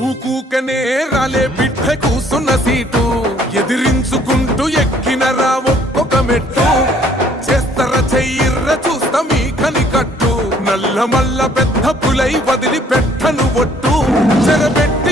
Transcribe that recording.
ఊకూకనే రాలే బిడ్డ కూసున్న సీటు ఎదిరించుకుంటూ ఎక్కిన రా ఒక్కొక్క మెట్టు చేస్తర చెయ్యిర్ర చూస్తా మీ కనికట్టు నల్ల మల్ల పెద్ద పులై వదిలి పెట్టను ఒట్టు చెరబెట్టు